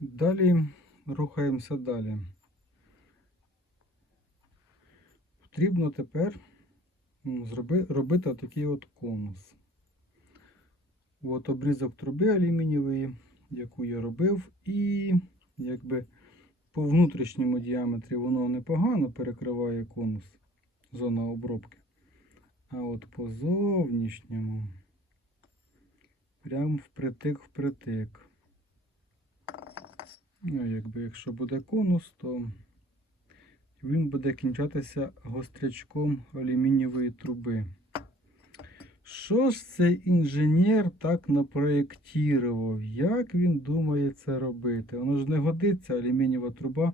Далі рухаємося далі. Потрібно тепер робити такий от конус. От обрізок труби алюмінієвої, яку я робив, і якби по внутрішньому діаметрі воно непогано перекриває конус, зона обробки. А от по зовнішньому прям впритик-впритик. Ну, якби якщо буде конус, то він буде кінчатися гострячком алюмінієвої труби. Що ж цей інженер так напроєктував? Як він думає це робити? Воно ж не годиться, алюмінієва труба,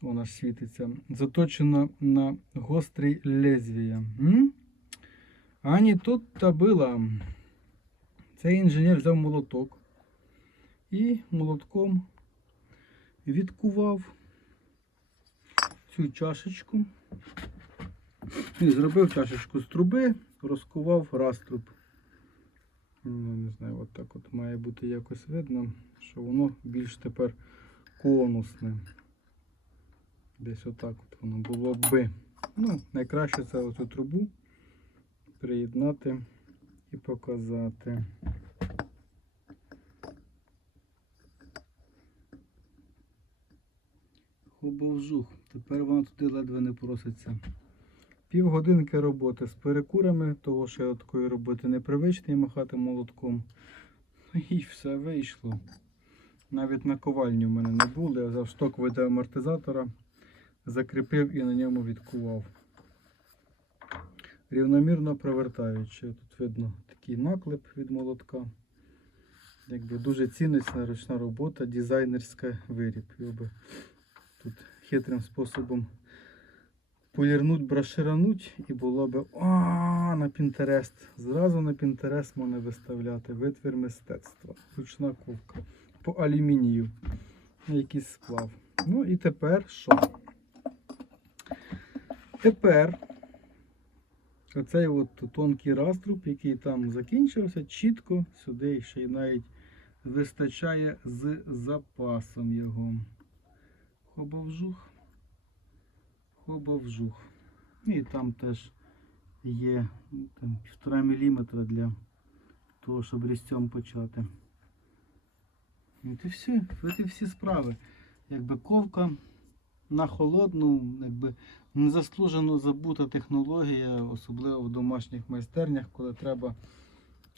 вона ж світиться, заточена на гострий лезвія. М? А не тут-то було. Цей інженер взяв молоток і молотком відкував цю чашечку. І зробив чашечку з труби, розкував раструб. Ну, не знаю, от так от має бути якось видно, що воно більш тепер конусне. Десь отак от воно було би. Ну, найкраще це оцю трубу приєднати і показати. Хобовжух. Тепер вона туди ледве не проситься. Півгодинки роботи з перекурами, того що я такої роботи непривичний махати молотком. Ну І все вийшло. Навіть на ковальні в мене не було. Я взяв шток амортизатора, закріпив і на ньому відкував. Рівномірно провертаючи. Тут видно такий наклеп від молотка. Якби дуже цінна ручна робота, дизайнерська виріб. Його би тут хитрим способом полірнуть, браширануть і було би а, на Пінтерест. Зразу на Пінтерест можна виставляти витвір мистецтва. Ручна ковка по алюмінію. Якийсь сплав. Ну і тепер що? Тепер оцей от тонкий раструб, який там закінчився, чітко сюди ще й навіть вистачає з запасом його. Хобовжух. Хобовжух. І там теж є там, півтора міліметра для того, щоб різцем почати. От і все, от і всі справи. Якби ковка на холодну, якби незаслужено забута технологія, особливо в домашніх майстернях, коли треба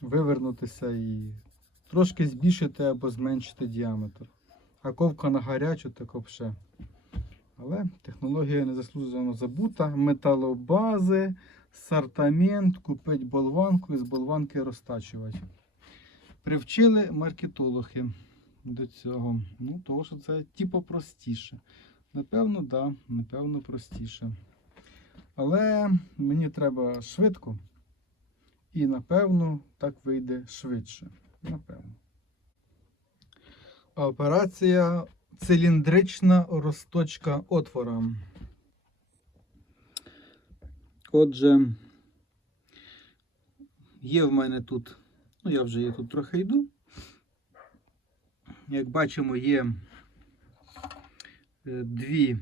вивернутися і трошки збільшити або зменшити діаметр. А ковка на гарячу так взагалі. Але технологія незаслужено забута. Металобази, сортамент, купить болванку і з болванки розтачувати. Привчили маркетологи до цього. Ну, того, що це типу простіше. Напевно, так, да, напевно, простіше. Але мені треба швидко. І напевно так вийде швидше. Напевно. Операція циліндрична розточка отвора. Отже, є в мене тут, ну я вже тут трохи йду. Як бачимо, є е, дві,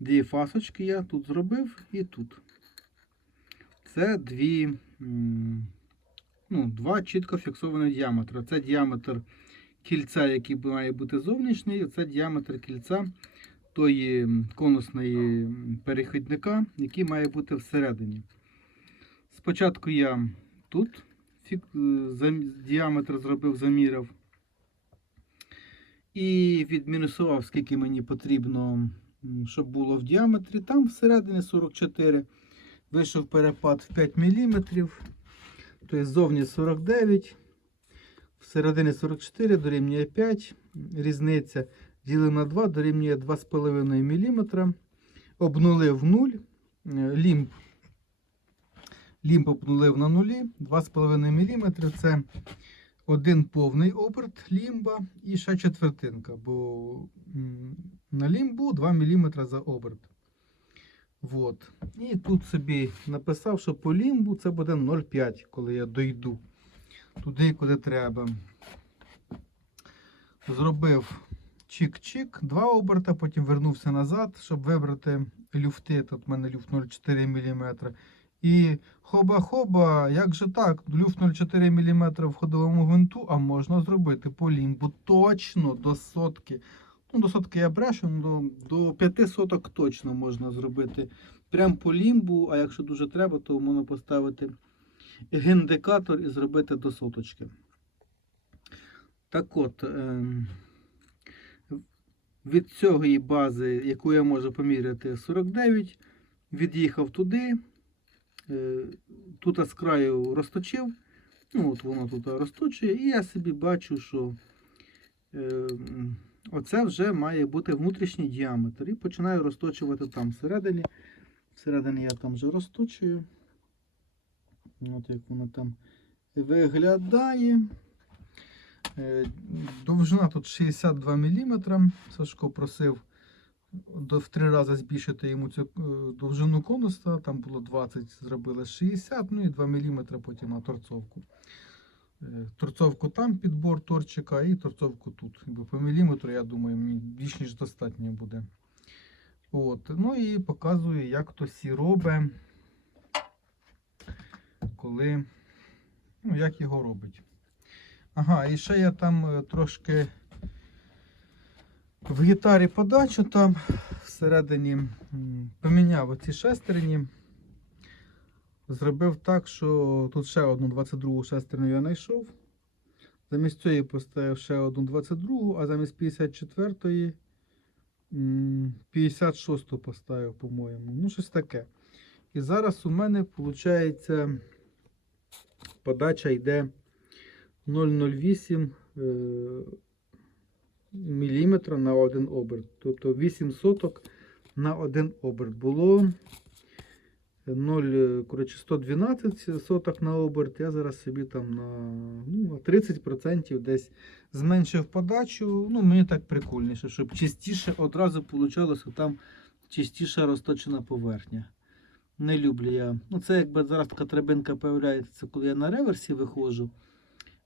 дві фасочки я тут зробив і тут. Це дві, ну, два чітко фіксовані діаметри. Це діаметр кільця, який має бути зовнішній, це діаметр кільця тої конусної перехідника, який має бути всередині. Спочатку я тут діаметр зробив, заміряв. І відмінусував, скільки мені потрібно, щоб було в діаметрі. Там всередині 44. Вийшов перепад в 5 мм. Тобто ззовні 49 всередині 44 дорівнює 5. Різниця ділимо на 2 дорівнює 2,5 мм. Обнулив 0. Е, Лімб. Лімб обнулив на нулі. 2,5 мм це один повний оберт лімба і ще четвертинка, бо на лімбу 2 мм за оберт. Вот. І тут собі написав, що по лімбу це буде 0,5, коли я дойду туди, куди треба. зробив чик-чик, два оберта, потім вернувся назад, щоб вибрати люфти. Тут в мене люфт 0,4 мм. І хоба-хоба, як же так? Люфт 0,4 мм в ходовому гвинту, а можна зробити по лімбу точно до сотки. Ну, до сотки я брешу, ну, до, до 5 соток точно можна зробити. Прям по лімбу, а якщо дуже треба, то можна поставити гіндикатор і зробити до соточки. Так от, ем, від цієї бази, яку я можу поміряти 49, від'їхав туди. Е, Тут з краю розточив. Ну, от воно тут розточує, і я собі бачу, що е, оце вже має бути внутрішній діаметр. І починаю розточувати там всередині. Всередині я там вже розточую. От як воно там виглядає. Е, Довжина тут 62 мм. Сашко просив в три рази збільшити йому цю е, довжину конуса. Там було 20, зробили 60, ну і 2 мм потім на торцовку. Е, Торцовку там підбор торчика і торцовку тут. По міліметру, я думаю, мені більш ніж достатньо буде. От. Ну і показую, як то сі робить, коли, ну, як його робить. Ага, і ще я там е, трошки в гітарі подачу там всередині поміняв оці шестерні. Зробив так, що тут ще одну 22 шестерню я знайшов. Замість цієї поставив ще одну 22, а замість 54-ї 56 поставив, по-моєму. Ну, щось таке. І зараз у мене виходить подача йде 0,08 е, міліметра на один оберт. Тобто 8 соток на один оберт. Було 0, е, коротше, 112 соток на оберт. Я зараз собі там на ну, 30% десь зменшив подачу. Ну, мені так прикольніше, щоб чистіше одразу вийшло там чистіша розточена поверхня. Не люблю я. Ну, це якби зараз така требинка появляється, це коли я на реверсі виходжу.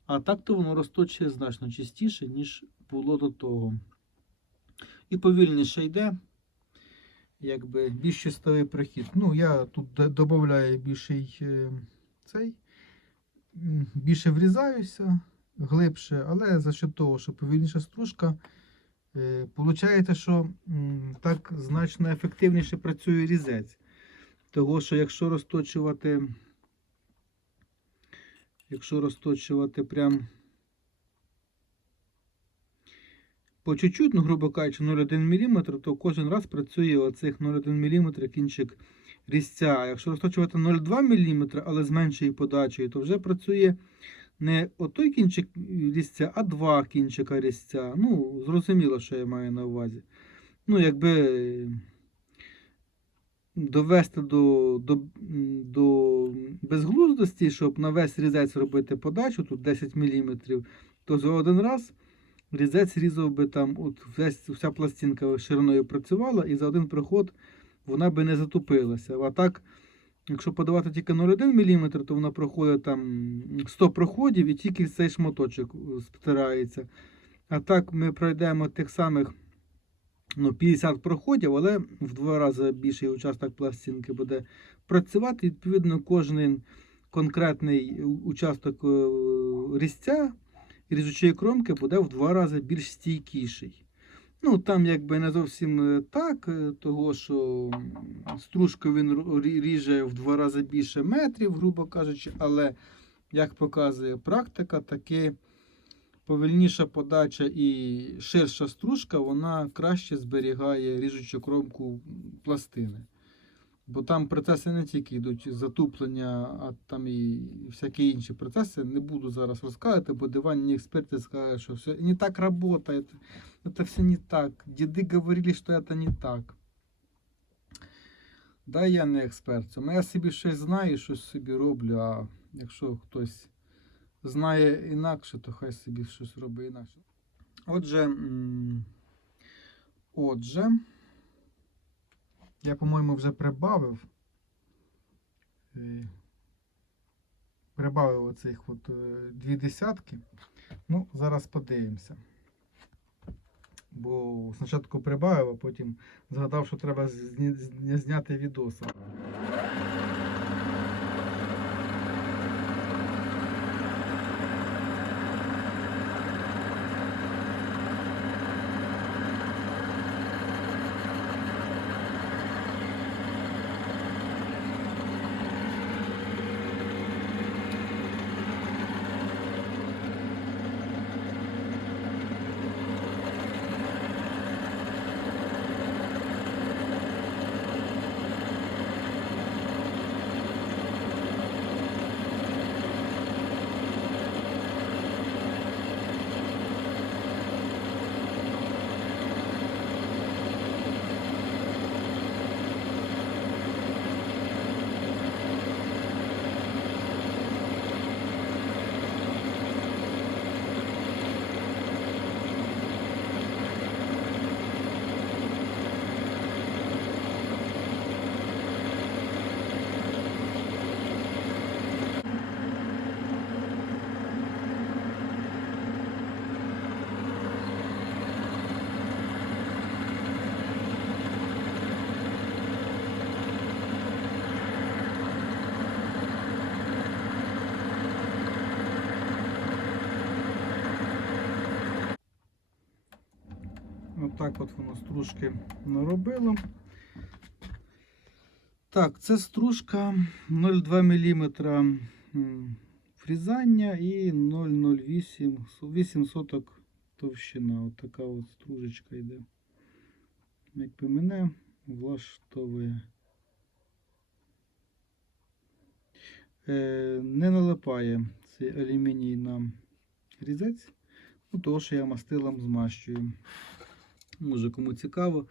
А так то воно розточує значно чистіше, ніж було до того. І повільніше йде, якби більш чистовий прохід. Ну, я тут додаю більший е, цей, більше врізаюся, глибше, але за що того, що повільніша стружка, е, Получається, що так значно ефективніше працює різець. Того, що якщо розточувати, якщо розточувати прям по чуть-чуть, ну, грубо кажучи, 0,1 мм, то кожен раз працює оцих 0,1 мм кінчик різця. А якщо розточувати 0,2 мм, але з меншою подачею, то вже працює не отой кінчик різця, а два кінчика різця. Ну, зрозуміло, що я маю на увазі. Ну, якби довести до, до, до безглуздості, щоб на весь різець робити подачу, тут 10 мм, то за один раз різець різав би там, от весь, вся пластинка шириною працювала, і за один проход вона би не затупилася. А так, якщо подавати тільки 0,1 мм, то вона проходить там 100 проходів і тільки цей шматочок е, стирається. А так ми пройдемо тих самих ну, 50 проходів, але в два рази більший участок пластинки буде працювати. Відповідно, кожен конкретний участок е, різця ріжучої кромки буде в два рази більш стійкіший. Ну, там якби не зовсім е, так, е, того що стружку він ріже в два рази більше метрів, грубо кажучи, але, як показує практика, таки повільніша подача і ширша стружка, вона краще зберігає ріжучу кромку пластини. Бо там процеси не тільки йдуть затуплення, а там і всякі інші процеси. Не буду зараз розказувати, бо диванні експерти скажуть, що все не так працює, це все не так. Діди говорили, що це не так. Да, я не експерт. Я собі щось знаю, щось собі роблю, а якщо хтось знає інакше, то хай собі щось робить інакше. Отже, отже, я, по-моєму, вже прибавив. Е, Прибавив оцих от е, дві десятки. Ну, зараз подивимося. бо спочатку прибавив, а потім згадав, що треба зняти відоса. Отак от воно стружки наробило. Так, це стружка 0,2 мм фрізання і 0,08 8 соток товщина. От така от стружечка йде. Якби мене влаштовує. Е, не налипає цей алюміній на різець, ну, того, що я мастилом змащую. Може, кому цікаво.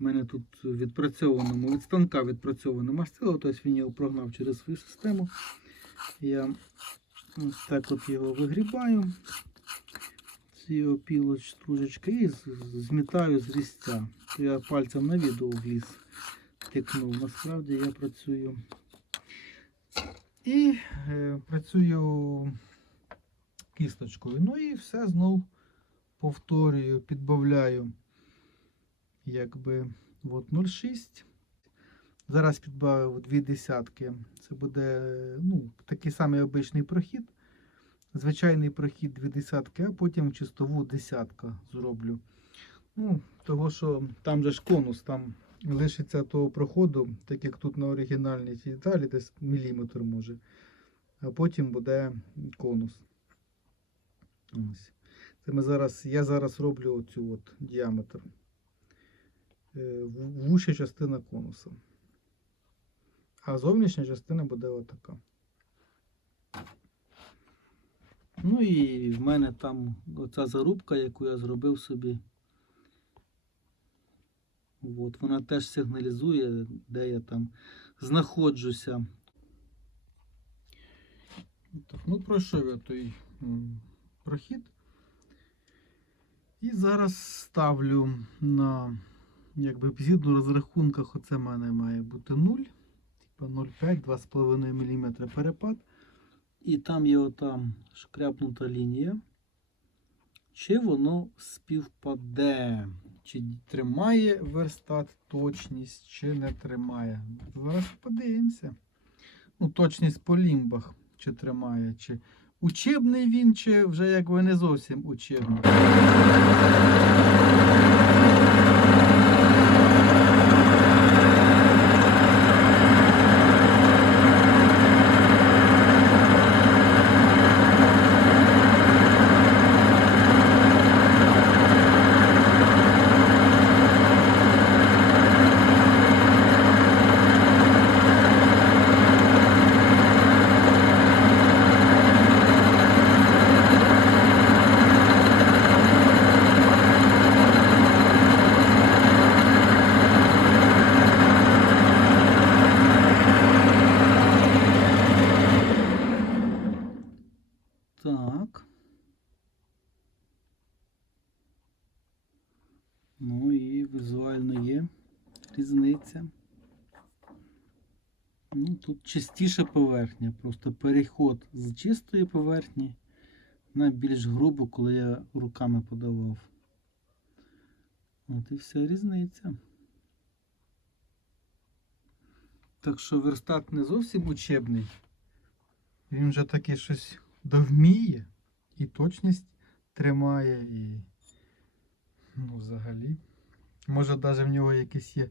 У мене тут відпрацьованому від станка відпрацьоване мастило, тобто він його прогнав через свою систему. Я ось так от його вигрібаю, ці опілоч стружечки, і змітаю з різця. Я пальцем на відео вліз, тикнув. Насправді я працюю. І е, працюю кісточкою. Ну і все знов повторюю, підбавляю якби от 0,6. Зараз підбавив дві десятки. Це буде ну, такий самий обичний прохід. Звичайний прохід дві десятки, а потім чистову десятка зроблю. Ну, того, що там же ж конус, там лишиться того проходу, так як тут на оригінальній цій деталі, десь міліметр може. А потім буде конус. Ось. Це ми зараз, я зараз роблю оцю от діаметр. Е, Вуща частина конуса. А зовнішня частина буде отака. Ну і в мене там оця зарубка, яку я зробив собі. От, вона теж сигналізує, де я там знаходжуся. Так, ну пройшов я той прохід. І зараз ставлю на, якби згідно розрахунках, оце в мене має бути 0, типа 0,5, 2,5 мм перепад. І там є ота шкряпнута лінія. Чи воно співпаде? Чи тримає верстат точність, чи не тримає. Зараз подивимося. Ну, точність по лімбах, чи тримає, чи учебний він, чи вже якби не зовсім учебний. Так. Ну і візуально є різниця. Ну, тут чистіша поверхня, просто переход з чистої поверхні на більш грубу, коли я руками подавав. От і вся різниця. Так що верстат не зовсім учебний. Він вже таки щось довміє і точність тримає, і ну, взагалі. Може навіть в нього якийсь є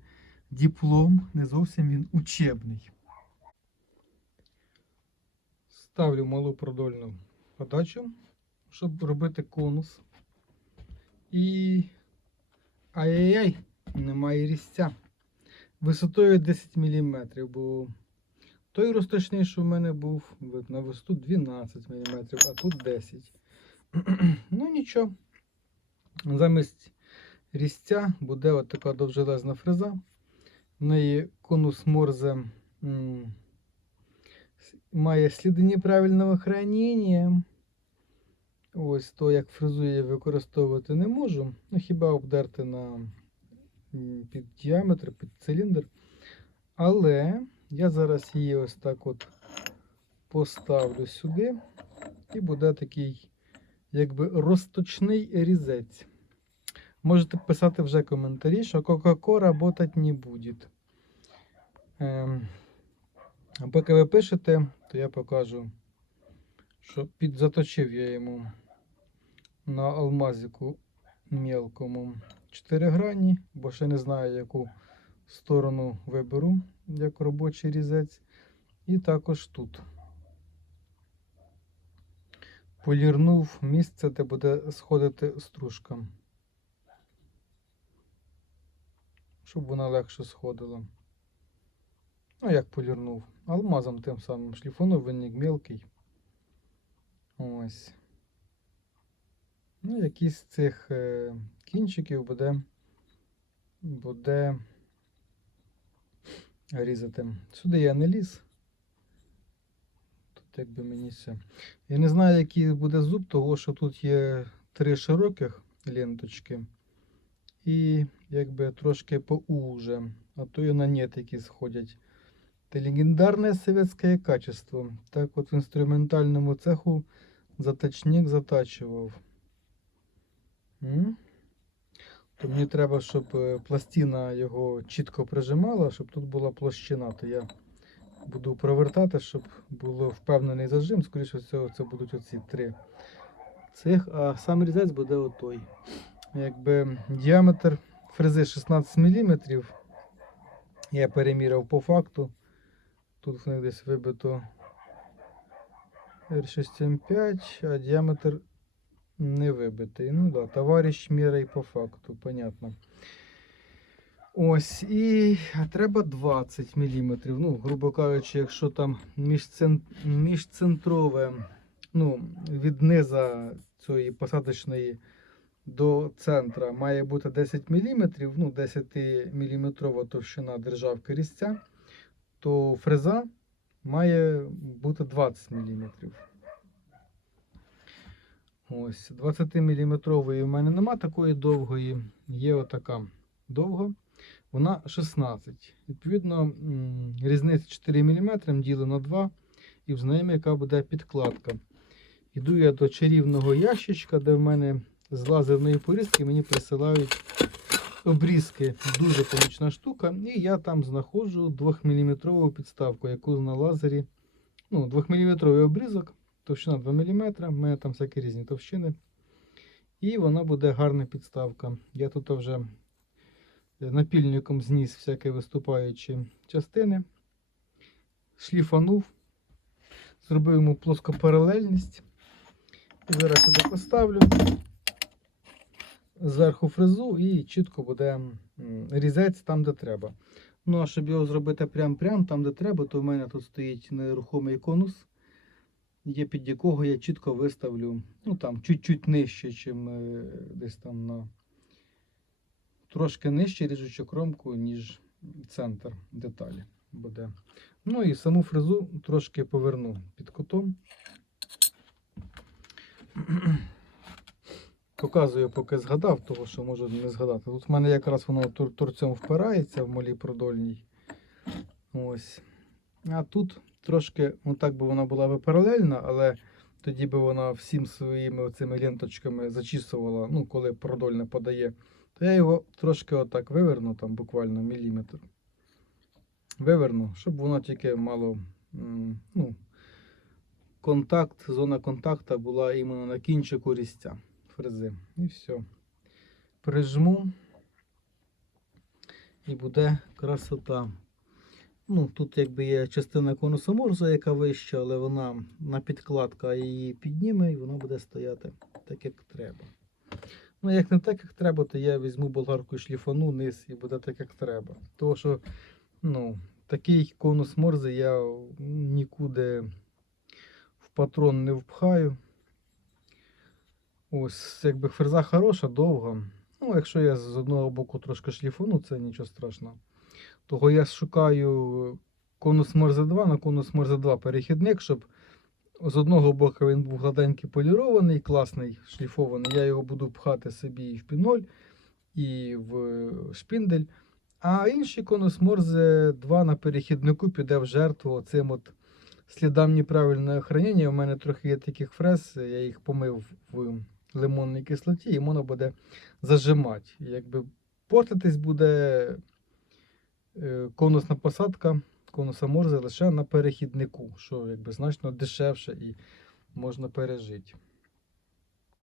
диплом, не зовсім він учебний. Ставлю малу продольну подачу, щоб робити конус. І ай-яй-яй, немає різця. Висотою 10 мм, бо той розточний, що в мене був, на висоту 12 мм, а тут 10. ну нічого. Замість різця буде от така довжелезна фреза. В неї конус Морзе має сліди неправильного хранення. Ось то, як фрезу я використовувати не можу. Ну, хіба обдерти на під діаметр, під циліндр. Але я зараз її ось так от поставлю сюди, і буде такий, якби розточний різець. Можете писати вже коментарі, що Coca-Cola работать не буде. Ем, а поки ви пишете, то я покажу, що підзаточив я йому на алмазику мелкому 4 грані, бо ще не знаю, яку сторону виберу як робочий різець. І також тут. Полірнув місце, де буде сходити стружка. Щоб вона легше сходила. Ну, як полірнув. Алмазом тим самим шліфонув винник мелкий. Ось. Ну, якийсь з цих е, кінчиків буде, буде різати. Сюди я не ліз. Тут якби мені все. Я не знаю, який буде зуб, того що тут є три широких ленточки. І якби трошки поуже. А то і на нет які сходять. Це легендарне советське качество. Так от в інструментальному цеху заточник затачував. То мені треба, щоб е, пластина його чітко прижимала, щоб тут була площина. То я буду провертати, щоб було впевнений зажим. Скоріше всього, це будуть оці три цих, а сам різець буде отой. Якби діаметр фрези 16 мм. Я переміряв по факту. Тут в них десь вибито R675, а діаметр не вибитий. Ну да, товариш міряй по факту, понятно. Ось, і треба 20 мм. Ну, грубо кажучи, якщо там міжцен... міжцентрове, ну, від низа цієї посадочної до центра має бути 10 мм, ну, 10 мм товщина державки різця, то фреза має бути 20 мм. Ось 20 мм в мене нема такої довгої, є отака довга. Вона 16. Відповідно, різниця 4 мм ділю на 2 і взнаємо, яка буде підкладка. Іду я до чарівного ящичка, де в мене з лазерної порізки мені присилають обрізки. Дуже помічна штука. І я там знаходжу 2-мм підставку, яку на лазері. Ну, 2-мм обрізок, товщина 2 мм. У мене там всякі різні товщини. І вона буде гарна підставка. Я тут вже напільником зніс всякі виступаючі частини, шліфанув, зробив йому плоскопаралельність. Зараз сюди поставлю зверху фрезу і чітко буде різець там, де треба. Ну, а щоб його зробити прям-прям там, де треба, то в мене тут стоїть нерухомий конус, є під якого я чітко виставлю, ну там чуть-чуть нижче, чим е, десь там на трошки нижче ріжучу кромку, ніж центр деталі буде. Ну і саму фрезу трошки поверну під кутом. Показую, поки згадав, того що можу не згадати. Тут в мене якраз воно тур- торцем впирається в малій продольній. Ось. А тут трошки, ну так би вона була би паралельна, але тоді би вона всім своїми оцими ленточками зачісувала, ну, коли продольне подає. Я його трошки отак виверну, там буквально міліметр. Виверну, щоб воно тільки мало ну, контакт, зона контакту була іменно на кінчику різця фрези. І все. Прижму. І буде красота. Ну, тут якби є частина конуса Морза, яка вища, але вона на підкладка її підніме і вона буде стояти так, як треба. Ну, як не так, як треба, то я візьму болгарку і шліфану низ і буде так, як треба. Тому що, ну, такий конус Морзе я нікуди в патрон не впхаю. Ось, якби фреза хороша, довга. Ну, якщо я з одного боку трошки шліфану, це нічого страшного. Того я шукаю конус Морзе 2 на конус Морзе 2 перехідник, щоб з одного боку він був гладенький полірований, класний, шліфований. Я його буду пхати собі і в піноль, і в шпіндель. А інший конус Морзе 2 на перехіднику піде в жертву цим от слідам неправильного хранення. У мене трохи є таких фрез, я їх помив в лимонній кислоті, і воно буде зажимати. Якби портитись буде е, конусна посадка конуса Морзе лише на перехіднику, що якби значно дешевше і можна пережити.